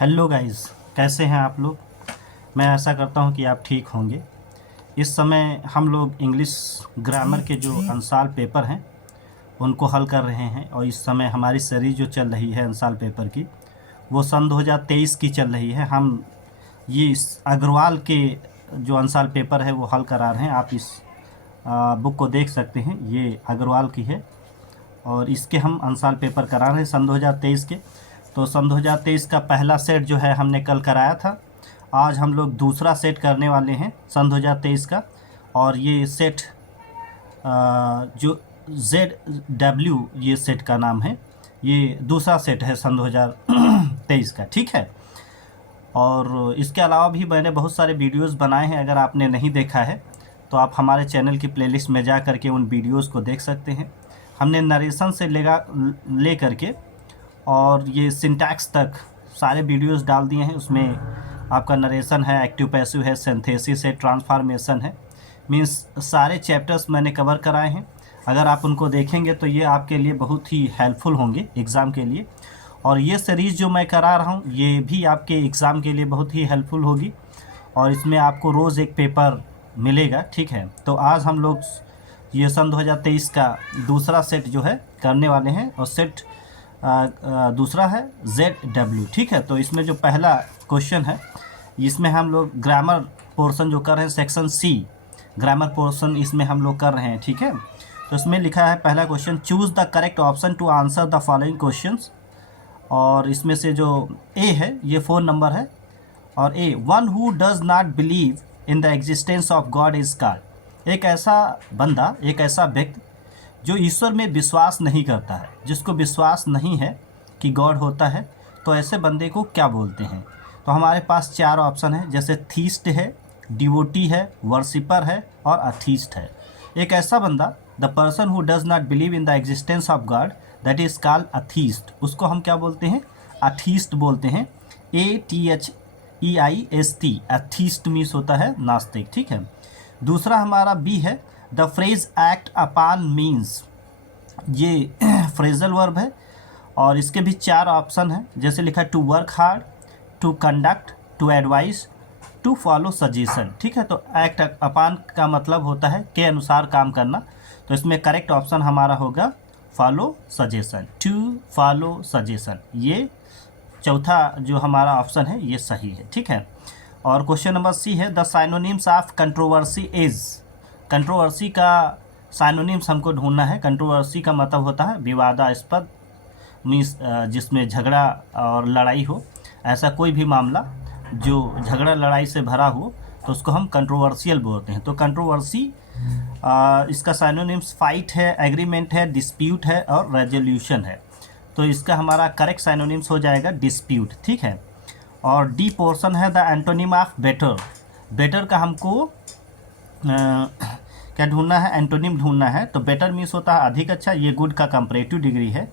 Hello guys, कैसे हैं आप लोग। मैं आशा करता हूं कि आप ठीक होंगे। इस समय हम लोग इंग्लिश ग्रामर के जो अंसाल पेपर हैं उनको हल कर रहे हैं। और इस समय हमारी सीरीज जो चल रही है अंसाल पेपर की, वो सन 2023 की चल रही है। हम ये इस अग्रवाल के जो अंसाल पेपर है वो हल करा रहे हैं। आप इस बुक को देख सकते हैं, ये अग्रवाल की है और इसके हम अंसाल पेपर करा रहे हैं सन 2023 के। तो सन 2023 का पहला सेट जो है हमने कल कराया था। आज हम लोग दूसरा सेट करने वाले हैं सन 2023 का। और ये सेट जो ZW ये सेट का नाम है, ये दूसरा सेट है सन 2023 का, ठीक है। और इसके अलावा भी मैंने बहुत सारे वीडियोस बनाए हैं। अगर आपने नहीं देखा है तो आप हमारे चैनल की प्लेलिस्ट में जा करके उन वीडियोस को देख सकते हैं। हमने नरेशन से ले करके और ये सिंटैक्स तक सारे वीडियोस डाल दिए हैं। उसमें आपका नरेशन है, एक्टिव पैसिव है, सिंथेसिस है, ट्रांसफॉर्मेशन है, मीन्स सारे चैप्टर्स मैंने कवर कराए हैं। अगर आप उनको देखेंगे तो ये आपके लिए बहुत ही हेल्पफुल होंगे एग्ज़ाम के लिए। और ये सीरीज़ जो मैं करा रहा हूँ ये भी आपके एग्ज़ाम के लिए बहुत ही हेल्पफुल होगी। और इसमें आपको रोज़ एक पेपर मिलेगा, ठीक है। तो आज हम लोग ये सन 2023 का दूसरा सेट जो है करने वाले हैं और सेट दूसरा है ZW, ठीक है। तो इसमें जो पहला क्वेश्चन है, इसमें हम लोग ग्रामर पोर्शन जो कर रहे हैं, सेक्शन C ग्रामर पोर्शन इसमें हम लोग कर रहे हैं, ठीक है। तो इसमें लिखा है पहला question, choose the correct option to answer the following questions. और इसमें से जो A है ये 4 नंबर है। और A, one who does not believe in the existence of God is called. एक ऐसा बंदा, एक ऐसा व्यक्ति जो ईश्वर में विश्वास नहीं करता है, जिसको विश्वास नहीं है कि गॉड होता है, तो ऐसे बंदे को क्या बोलते हैं। तो हमारे पास 4 ऑप्शन है, जैसे थीस्ट है, डिवोटी है, वर्शिपर है और अथीस्ट है। एक ऐसा बंदा, the person who does not believe in the existence of God, that is called atheist. उसको हम क्या बोलते हैं, अथीस्ट बोलते हैं। ATHEIST, अथीस्ट मीन्स होता है नास्तिक, ठीक है। दूसरा हमारा B है, the phrase act upon means. ये फ्रेजल वर्ब है और इसके भी 4 ऑप्शन हैं, जैसे लिखा है to work hard, to conduct, to advice, to follow suggestion, ठीक है। तो एक्ट अपान का मतलब होता है के अनुसार काम करना। तो इसमें करेक्ट ऑप्शन हमारा होगा follow suggestion, to follow suggestion. ये चौथा जो हमारा ऑप्शन है ये सही है, ठीक है। और क्वेश्चन नंबर C है, the synonyms of controversy is. Controversy का साइनोनिम्स हमको ढूंढना है। कंट्रोवर्सी का मतलब होता है विवादास्पद, मीन्स जिसमें झगड़ा और लड़ाई हो। ऐसा कोई भी मामला जो झगड़ा लड़ाई से भरा हो तो उसको हम कंट्रोवर्शियल बोलते हैं। तो कंट्रोवर्सी इसका साइनोनिम्स फाइट है, एग्रीमेंट है, डिस्प्यूट है और रेजोल्यूशन है। तो इसका हमारा करेक्ट साइनोनिम्स हो जाएगा डिस्प्यूट, ठीक है। और D पोर्शन है, the antonym of better. Better का हमको क्या ढूंढना है, एंटोनिम ढूंढना है। तो बेटर मीन्स होता है अधिक अच्छा, ये गुड का कंपैरेटिव डिग्री है।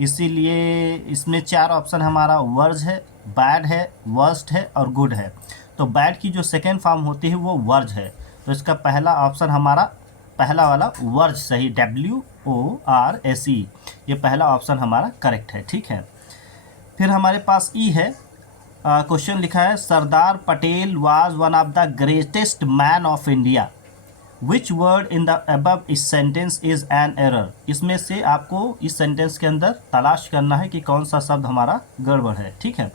इसीलिए इसमें 4 ऑप्शन हमारा वर्ज है, बैड है, वर्स्ट है और गुड है। तो बैड की जो सेकेंड फॉर्म होती है वो वर्ज है। तो इसका पहला ऑप्शन हमारा पहला वाला वर्ज सही, WORSE, ये पहला ऑप्शन हमारा करेक्ट है, ठीक है। फिर हमारे पास E है, क्वेश्चन लिखा है, Sardar Patel was one of the greatest man of India, which word in the above इस सेंटेंस इज़ एन एरर। इसमें से आपको इस सेंटेंस के अंदर तलाश करना है कि कौन सा शब्द हमारा गड़बड़ है, ठीक है।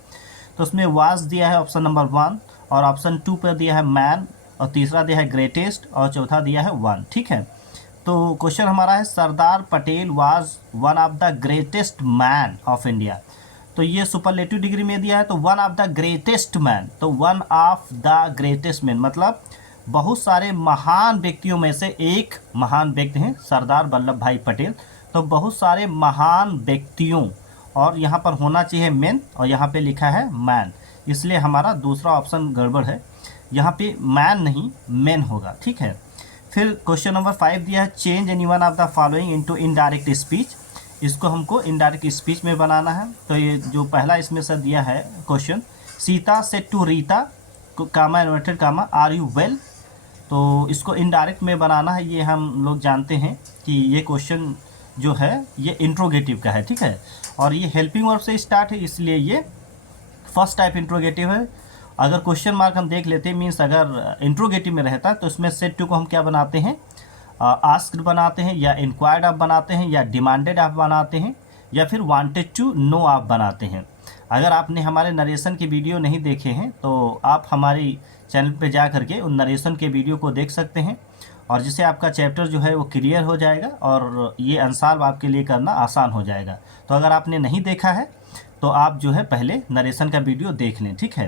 तो उसमें वाज दिया है ऑप्शन नंबर 1 और ऑप्शन 2 पर दिया है मैन और तीसरा दिया है ग्रेटेस्ट और चौथा दिया है वन, ठीक है। तो क्वेश्चन हमारा है, Sardar Patel was one of the greatest man of India. तो ये सुपरलेटिव डिग्री में दिया है, तो one of the greatest man, तो one of the greatest man मतलब बहुत सारे महान व्यक्तियों में से एक महान व्यक्ति हैं सरदार वल्लभ भाई पटेल। तो बहुत सारे महान व्यक्तियों, और यहाँ पर होना चाहिए मैन और यहाँ पे लिखा है मैन, इसलिए हमारा दूसरा ऑप्शन गड़बड़ है। यहाँ पे मैन नहीं मैन होगा, ठीक है। फिर क्वेश्चन नंबर 5 दिया है, change any one of the following into indirect speech. इसको हमको इनडायरेक्ट स्पीच में बनाना है। तो ये जो पहला इसमें से दिया है question, Sita said to Rita comma inverted comma are you well. तो इसको इनडायरेक्ट में बनाना है। ये हम लोग जानते हैं कि ये क्वेश्चन जो है ये इंट्रोगेटिव का है, ठीक है। और ये हेल्पिंग वर्ब से स्टार्ट है, इसलिए ये फर्स्ट टाइप इंट्रोगेटिव है। अगर क्वेश्चन मार्क हम देख लेते हैं, मीन्स अगर इंट्रोगेटिव में रहता तो इसमें सेट टू को हम क्या बनाते हैं, आस्क्ड बनाते हैं, या इंक्वायर्ड आप बनाते हैं, या डिमांडेड आप बनाते हैं, या फिर वांटेड टू नो आप बनाते हैं। अगर आपने हमारे नरेशन के वीडियो नहीं देखे हैं तो आप हमारी चैनल पे जा करके उन नरेशन के वीडियो को देख सकते हैं, और जिससे आपका चैप्टर जो है वो क्लियर हो जाएगा और ये आंसर आपके लिए करना आसान हो जाएगा। तो अगर आपने नहीं देखा है तो आप जो है पहले नरेशन का वीडियो देख लें, ठीक है।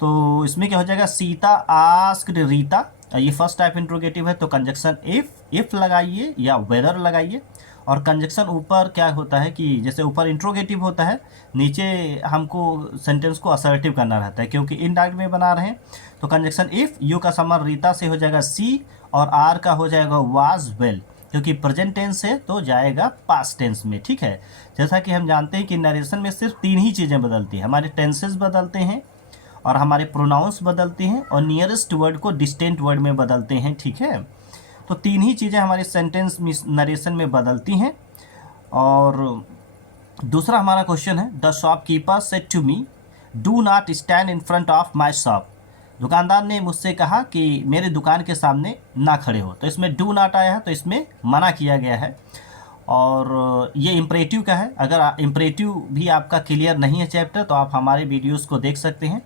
तो इसमें क्या हो जाएगा, सीता आस्क्ड रीता, ये फर्स्ट टाइप इंट्रोगेटिव है, तो कंजक्शन इफ़ लगाइए या वेदर लगाइए। और कंजक्शन ऊपर क्या होता है कि जैसे ऊपर इंट्रोगेटिव होता है, नीचे हमको सेंटेंस को असर्टिव करना रहता है, क्योंकि इनडायरेक्ट में बना रहे हैं। तो कंजक्शन इफ़, यू का संबंध रीता से हो जाएगा सी, और आर का हो जाएगा वाज वेल, क्योंकि प्रेजेंट टेंस है तो जाएगा पास्ट टेंस में, ठीक है। जैसा कि हम जानते हैं कि नरेशन में सिर्फ 3 ही चीज़ें बदलती हैं, हमारे टेंसेस बदलते हैं, और हमारे प्रोनाउंस बदलते हैं, और नियरेस्ट वर्ड को डिस्टेंट वर्ड में बदलते हैं, ठीक है। तो 3 ही चीज़ें हमारे सेंटेंस नरेशन में बदलती हैं। और दूसरा हमारा क्वेश्चन है, the shopkeeper said to me do not stand in front of my shop. दुकानदार ने मुझसे कहा कि मेरे दुकान के सामने ना खड़े हो। तो इसमें डू नॉट आया है, तो इसमें मना किया गया है, और ये इम्परेटिव का है। अगर इम्परेटिव भी आपका क्लियर नहीं है चैप्टर, तो आप हमारे वीडियोस को देख सकते हैं,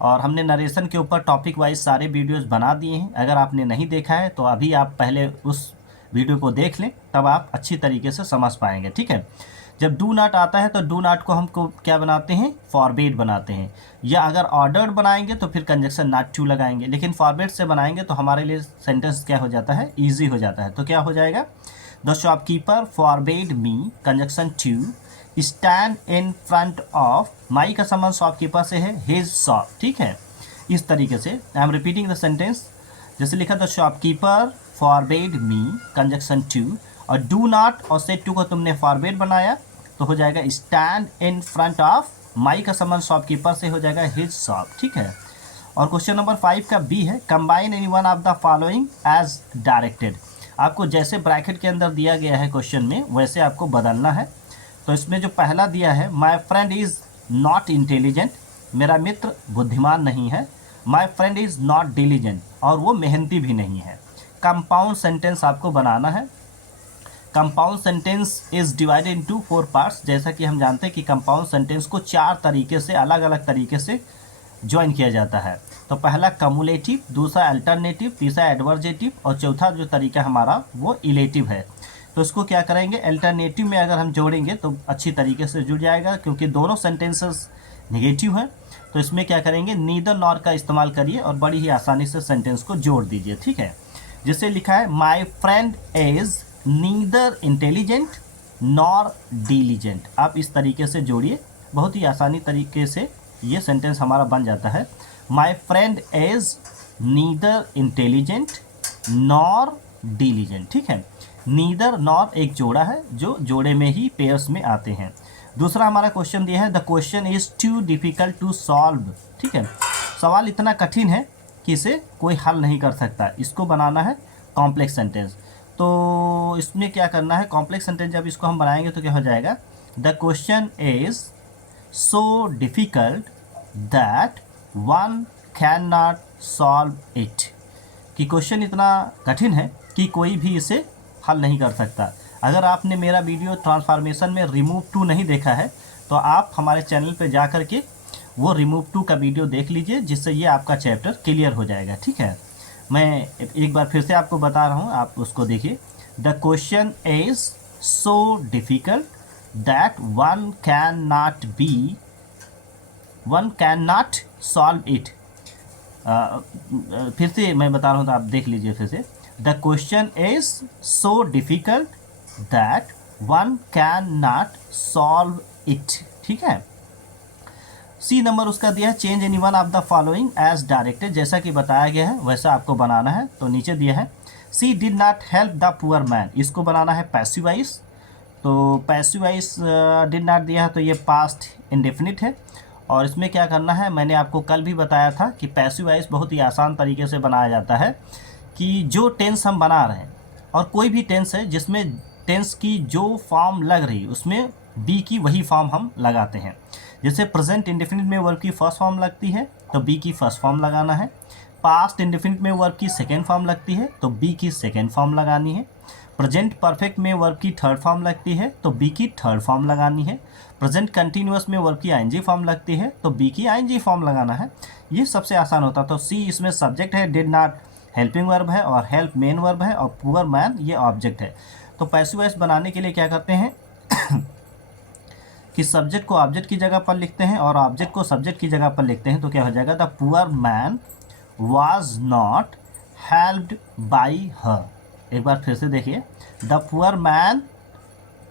और हमने नरेशन के ऊपर टॉपिक वाइज सारे वीडियोस बना दिए हैं। अगर आपने नहीं देखा है तो अभी आप पहले उस वीडियो को देख लें, तब आप अच्छी तरीके से समझ पाएंगे, ठीक है। जब डू नॉट आता है तो डू नॉट को हमको क्या बनाते हैं, फॉरबिड बनाते हैं, या अगर ऑर्डर्ड बनाएंगे तो फिर कंजक्शन नॉट टू लगाएंगे, लेकिन फॉरबिड से बनाएंगे तो हमारे लिए सेंटेंस क्या हो जाता है, ईजी हो जाता है। तो क्या हो जाएगा, the shopkeeper forbid me conjunction to stand in front of, my का संबंध शॉपकीपर से है, हिज शॉप, ठीक है। इस तरीके से I am repeating the sentence, जैसे लिखा the shopkeeper forbid me conjunction to, और डू नॉट और सेड टू को तुमने फॉरबिड बनाया तो हो जाएगा stand in front of, my का संबंध शॉपकीपर से हो जाएगा हिज शॉप, ठीक है। और क्वेश्चन नंबर 5 का बी है, combine any one of the following as directed. आपको जैसे ब्रैकेट के अंदर दिया गया है क्वेश्चन में वैसे आपको बदलना है। तो इसमें जो पहला दिया है, my friend is not intelligent, मेरा मित्र बुद्धिमान नहीं है। My friend is not diligent, और वो मेहनती भी नहीं है। कंपाउंड सेंटेंस आपको बनाना है। Compound sentence is divided into 4 parts. जैसा कि हम जानते हैं कि कंपाउंड सेंटेंस को 4 तरीके से, अलग अलग तरीके से ज्वाइन किया जाता है। तो पहला कमुलेटिव, दूसरा अल्टरनेटिव, तीसरा एडवर्जेटिव, और चौथा जो तरीका हमारा वो इलेटिव है। तो इसको क्या करेंगे, अल्टरनेटिव में अगर हम जोड़ेंगे तो अच्छी तरीके से जुड़ जाएगा, क्योंकि दोनों सेंटेंसेस नेगेटिव हैं। तो इसमें क्या करेंगे, नीदर नॉर का इस्तेमाल करिए और बड़ी ही आसानी से सेंटेंस को जोड़ दीजिए, ठीक है। जिससे लिखा है, my friend is neither intelligent nor diligent. आप इस तरीके से जोड़िए, बहुत ही आसानी तरीके से ये सेंटेंस हमारा बन जाता है। My friend is neither intelligent nor diligent, ठीक है। नीदर नॉर एक जोड़ा है, जो जोड़े में ही पेयर्स में आते हैं। दूसरा हमारा क्वेश्चन दिया है, the question is too difficult to solve, ठीक है। सवाल इतना कठिन है कि इसे कोई हल नहीं कर सकता। इसको बनाना है कॉम्प्लेक्स सेंटेंस। तो इसमें क्या करना है, कॉम्प्लेक्स सेंटेंस जब इसको हम बनाएंगे तो क्या हो जाएगा, the question is so difficult that one can not solve it, कि क्वेश्चन इतना कठिन है कि कोई भी इसे हल नहीं कर सकता। अगर आपने मेरा वीडियो ट्रांसफॉर्मेशन में रिमूव टू नहीं देखा है तो आप हमारे चैनल पे जा कर के वो रिमूव टू का वीडियो देख लीजिए, जिससे ये आपका चैप्टर क्लियर हो जाएगा, ठीक है। मैं एक बार फिर से आपको बता रहा हूँ, आप उसको देखिए। The question is so difficult that one can not solve it. फिर से मैं बता रहा हूँ तो आप देख लीजिए फिर से। The question is so difficult that one can not solve it, ठीक है। सी नंबर उसका दिया है, change any one of the following as directed. जैसा कि बताया गया है वैसा आपको बनाना है। तो नीचे दिया है, she did not help the poor man, इसको बनाना है पैसिव वॉइस। तो पैसिव वॉइस डिड नॉट दिया है तो ये पास्ट इंडेफिनिट है। और इसमें क्या करना है, मैंने आपको कल भी बताया था कि पैसिव वॉइस बहुत ही आसान तरीके से बनाया जाता है, कि जो टेंस हम बना रहे हैं और कोई भी टेंस है जिसमें टेंस की जो फॉर्म लग रही है उसमें बी की वही फॉर्म हम लगाते हैं। जैसे प्रेजेंट इंडेफिनिट में वर्ब की फर्स्ट फॉर्म लगती है तो बी की फर्स्ट फॉर्म लगाना है। पास्ट इंडेफिनिट में वर्ब की सेकेंड फॉर्म लगती है तो बी की सेकेंड फॉर्म लगानी है। प्रेजेंट परफेक्ट में वर्ब की थर्ड फॉर्म लगती है तो बी की थर्ड फॉर्म लगानी है। प्रेजेंट कंटिन्यूअस में वर्ब की आईएनजी फॉर्म लगती है तो बी की आईएनजी फॉर्म लगाना है। ये सबसे आसान होता है। तो सी इसमें सब्जेक्ट है, डिड नॉट हेल्पिंग वर्ब है, और हेल्प मेन वर्ब है, और पुअर मैन ये ऑब्जेक्ट है। तो पैसिव वॉइस बनाने के लिए क्या करते हैं कि सब्जेक्ट को ऑब्जेक्ट की जगह पर लिखते हैं और ऑब्जेक्ट को सब्जेक्ट की जगह पर लिखते हैं। तो क्या हो जाएगा, the poor man was not helped by her. एक बार फिर से देखिए, the poor man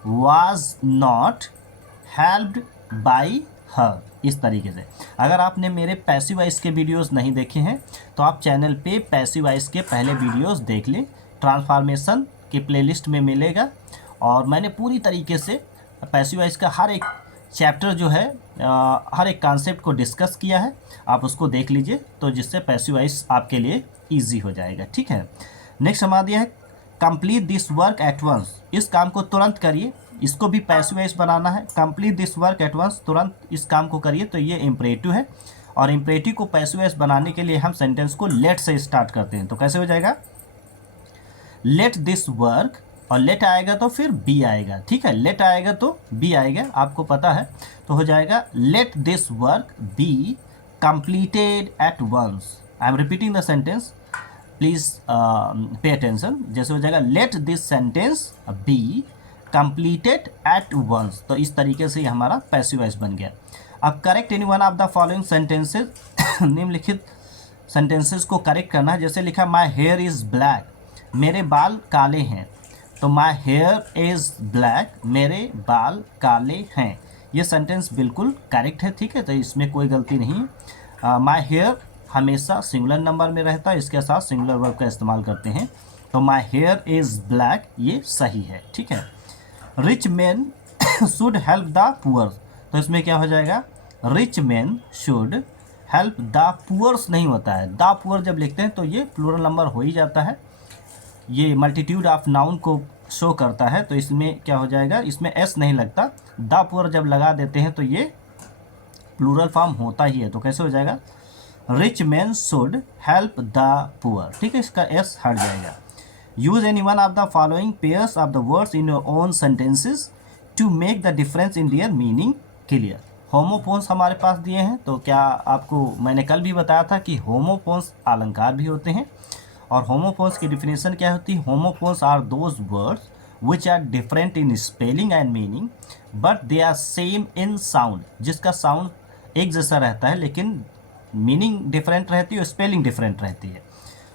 was not helped by her. इस तरीके से अगर आपने मेरे पैसिव वॉइस के वीडियोस नहीं देखे हैं तो आप चैनल पे पैसिव वॉइस के पहले वीडियोस देख लें, ट्रांसफॉर्मेशन के प्लेलिस्ट में मिलेगा। और मैंने पूरी तरीके से पैसिव वॉइस का हर एक चैप्टर जो है हर एक कॉन्सेप्ट को डिस्कस किया है, आप उसको देख लीजिए तो जिससे पैसिव वॉइस आपके लिए ईजी हो जाएगा। ठीक है, नेक्स्ट हमारा दिया है complete this work at once. इस काम को तुरंत करिए, इसको भी पैसिव वॉइस बनाना है। Complete this work at once, तुरंत इस काम को करिए, तो ये इम्परेटिव है। और इम्परेटिव को पैसिव वॉइस बनाने के लिए हम सेंटेंस को लेट से स्टार्ट करते हैं। तो कैसे हो जाएगा, लेट दिस वर्क, और लेट आएगा तो फिर बी आएगा। ठीक है, लेट आएगा तो बी आएगा, आपको पता है। तो हो जाएगा let this work be completed at once. I am repeating the sentence, please pay attention. जैसे हो जाएगा let this sentence be completed at once. तो इस तरीके से हमारा पैसिव वॉइस बन गया। अब correct any one of the following sentences, निम्नलिखित सेंटेंसेस को करेक्ट करना है। जैसे लिखा माई हेयर इज़ ब्लैक, मेरे बाल काले हैं। तो माई हेयर इज़ ब्लैक, मेरे बाल काले हैं। ये सेंटेंस बिल्कुल करेक्ट है। ठीक है, तो इसमें कोई गलती नहीं है। माई हेयर हमेशा सिंगुलर नंबर में रहता है, इसके साथ सिंगुलर वर्ब का इस्तेमाल करते हैं। तो माई हेयर इज़ ब्लैक ये सही है। ठीक है, rich man should help the poor. तो इसमें क्या हो जाएगा, rich man should help the poors नहीं होता है, द पुअर जब लिखते हैं तो ये प्लूरल नंबर हो ही जाता है। ये मल्टीट्यूड ऑफ नाउन को शो करता है। तो इसमें क्या हो जाएगा, इसमें एस नहीं लगता, द पुअर जब लगा देते हैं तो ये प्लूरल फॉर्म होता ही है। तो कैसे हो जाएगा, rich man should help the poor. ठीक है, इसका एस हट जाएगा। Use any one of the following pairs of the words in your own sentences to make the difference in their meaning clear. Homophones हमारे पास दिए हैं। तो क्या आपको मैंने कल भी बताया था कि होमोफोन्स अलंकार भी होते हैं। और होमोफोन्स की डिफिनेशन क्या होती है, homophones are those words which are different in spelling and meaning but they are same in sound. जिसका साउंड एक जैसा रहता है लेकिन मीनिंग डिफरेंट रहती है और स्पेलिंग डिफरेंट रहती है।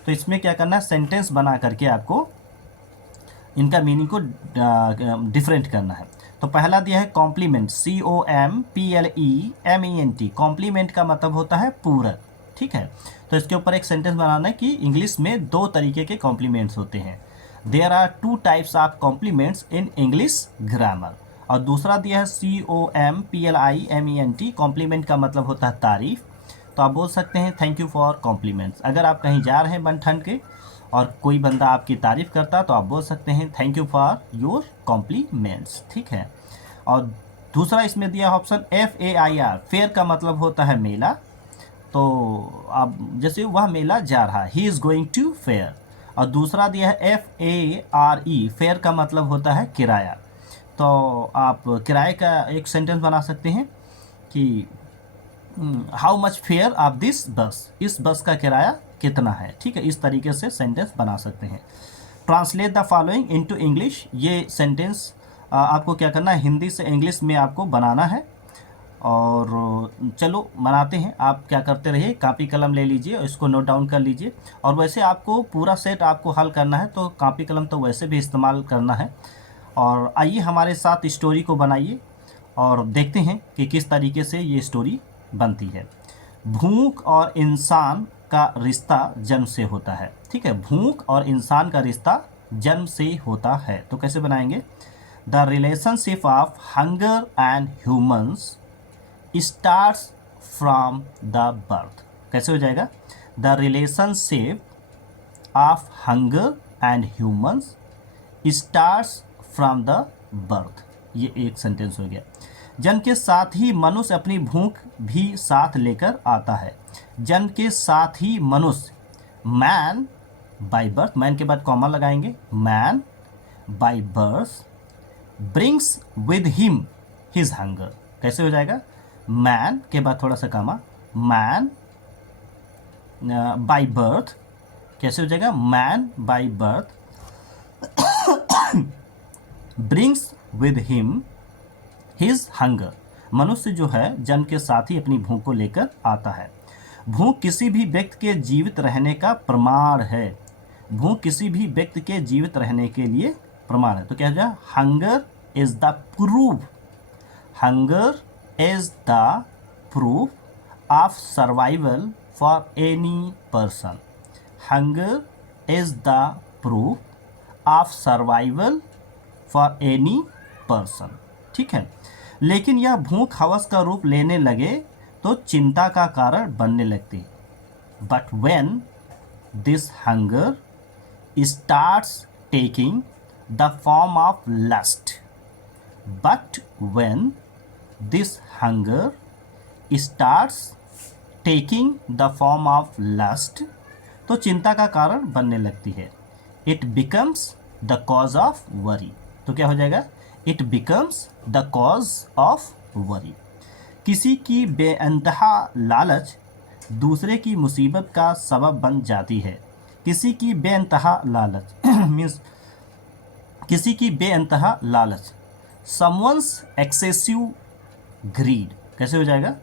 तो इसमें क्या करना है, सेंटेंस बना करके आपको इनका मीनिंग को डिफरेंट करना है। तो पहला दिया है कॉम्प्लीमेंट, COMPLEMENT। कॉम्प्लीमेंट का मतलब होता है पूरक। ठीक है, तो इसके ऊपर एक सेंटेंस बनाना है कि इंग्लिश में दो तरीके के कॉम्प्लीमेंट्स होते हैं। There are 2 types of compliments in English grammar. और दूसरा दिया है COMPLIMENT। कॉम्प्लीमेंट का मतलब होता है तारीफ। तो आप बोल सकते हैं थैंक यू फॉर कॉम्प्लीमेंट्स। अगर आप कहीं जा रहे हैं बन ठन के और कोई बंदा आपकी तारीफ़ करता तो आप बोल सकते हैं thank you for your compliments. ठीक है, और दूसरा इसमें दिया ऑप्शन FAIR। फेयर का मतलब होता है मेला। तो आप जैसे वह मेला जा रहा है, he is going to fair. और दूसरा दिया है FARE। फेयर का मतलब होता है किराया। तो आप किराए का एक सेंटेंस बना सकते हैं कि how much fair of this बस। इस बस का किराया कितना है। ठीक है, इस तरीके से सेंटेंस बना सकते हैं। Translate the following into English. ये सेंटेंस आपको क्या करना है, हिंदी से इंग्लिश में आपको बनाना है। और चलो बनाते हैं। आप क्या करते रहिए, कॉपी कलम ले लीजिए और इसको नोट डाउन कर लीजिए। और वैसे आपको पूरा सेट आपको हल करना है तो कॉपी कलम तो वैसे भी इस्तेमाल करना है। और आइए हमारे साथ स्टोरी को बनाइए और देखते हैं कि किस तरीके से ये स्टोरी बनती है। भूख और इंसान का रिश्ता जन्म से होता है। ठीक है, भूख और इंसान का रिश्ता जन्म से होता है। तो कैसे बनाएंगे, the relationship of hunger and humans starts from the birth. कैसे हो जाएगा, the relationship of hunger and humans starts from the birth. ये एक सेंटेंस हो गया। जन्म के साथ ही मनुष्य अपनी भूख भी साथ लेकर आता है। जन्म के साथ ही मनुष्य, मैन बाय बर्थ, मैन के बाद कॉमा लगाएंगे, man by birth brings with him his hunger. कैसे हो जाएगा? मैन के बाद थोड़ा सा कॉमा, मैन बाय बर्थ, कैसे हो जाएगा? Man by birth brings with him his hunger. मनुष्य जो है जन्म के साथ ही अपनी भूख को लेकर आता है। भूख किसी भी व्यक्ति के जीवित रहने का प्रमाण है। भूख किसी भी व्यक्ति के जीवित रहने के लिए प्रमाण है। तो क्या हो जाए? Hunger is the proof, hunger is the proof of survival for any person. Hunger is the proof of survival for any person. ठीक है, लेकिन यह भूख हवस का रूप लेने लगे तो चिंता का कारण बनने लगती। But when this hunger starts taking the form of lust, but when this hunger starts taking the form of lust, तो चिंता का कारण बनने लगती है। It becomes the cause of worry. तो क्या हो जाएगा? It becomes the cause of worry. किसी की बेअंतहा लालच दूसरे की मुसीबत का सबब बन जाती है। किसी की बेअंतहा लालच मीन्स किसी की बेअंतहा लालच, समवंस एक्सेसिव ग्रीड। कैसे हो जाएगा?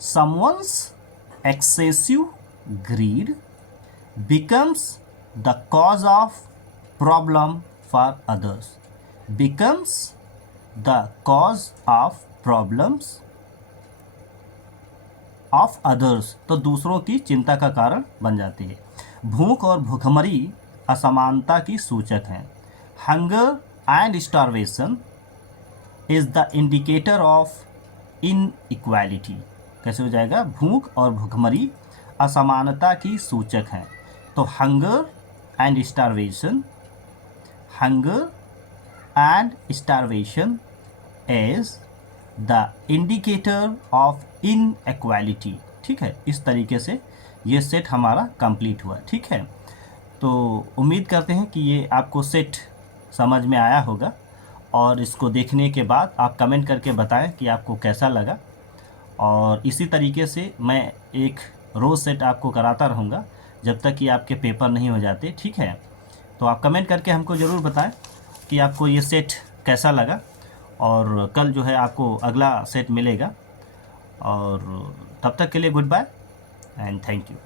Someone's excessive greed becomes the cause of problem for others, becomes the cause of problems of others। तो दूसरों की चिंता का कारण बन जाती है। भूख और भूखमरी असमानता की सूचक हैं। Hunger and starvation is the indicator of inequality. कैसे हो जाएगा? भूख और भूखमरी असमानता की सूचक हैं। तो hunger and starvation, hunger and starvation is the indicator of inequality. ठीक है, इस तरीके से ये सेट हमारा कंप्लीट हुआ। ठीक है, तो उम्मीद करते हैं कि ये आपको सेट समझ में आया होगा, और इसको देखने के बाद आप कमेंट करके बताएं कि आपको कैसा लगा। और इसी तरीके से मैं एक रोज़ सेट आपको कराता रहूँगा जब तक कि आपके पेपर नहीं हो जाते। ठीक है, तो आप कमेंट करके हमको ज़रूर बताएं कि आपको ये सेट कैसा लगा। और कल जो है आपको अगला सेट मिलेगा। और तब तक के लिए goodbye and thank you.